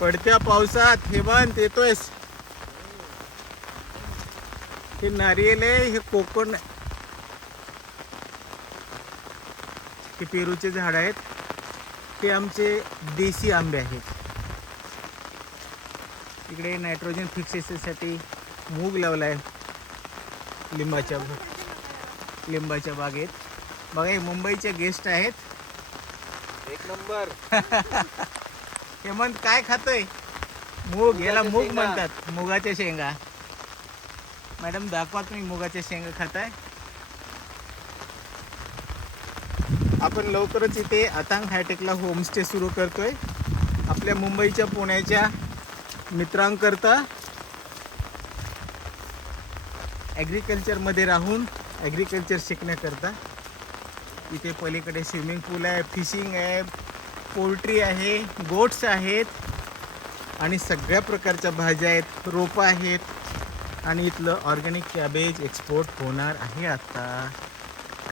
पडत्या पावसात हेमंत येतोयस. हे नारियल आहे, हे कोकण, हे पेरूचे झाड आहेत. हे आमचे देशी आंबे आहेत. इकडे नायट्रोजन फिक्सेशनसाठी मूग लावलाय लिंबाच्या बागेत. बघा हे मुंबईचे गेस्ट आहेत. एक नंबर. हेमंत काय खातोय? मूग. याला मूग शेंगा म्हणतात, मुगाच्या शेंगा. मॅडम दाखवा तुम्ही मुगाच्या शेंगा खाताय. आपण लवकरच इथे अथांग हायटेकला होमस्टे सुरू करतोय आपल्या मुंबईच्या पुण्याच्या मित्रांकरता. ॲग्रिकल्चरमध्ये राहून ॲग्रिकल्चर शिकण्याकरता. इथे पलीकडे स्विमिंग पूल आहे, फिशिंग आहे, पोल्ट्री आहे, गोट्स आहेत आणि सगळ्या प्रकारच्या भाज्या आहेत, रोपं आहेत. आणि इथलं ऑर्गॅनिक कॅबेज एक्सपोर्ट होणार आहे आता.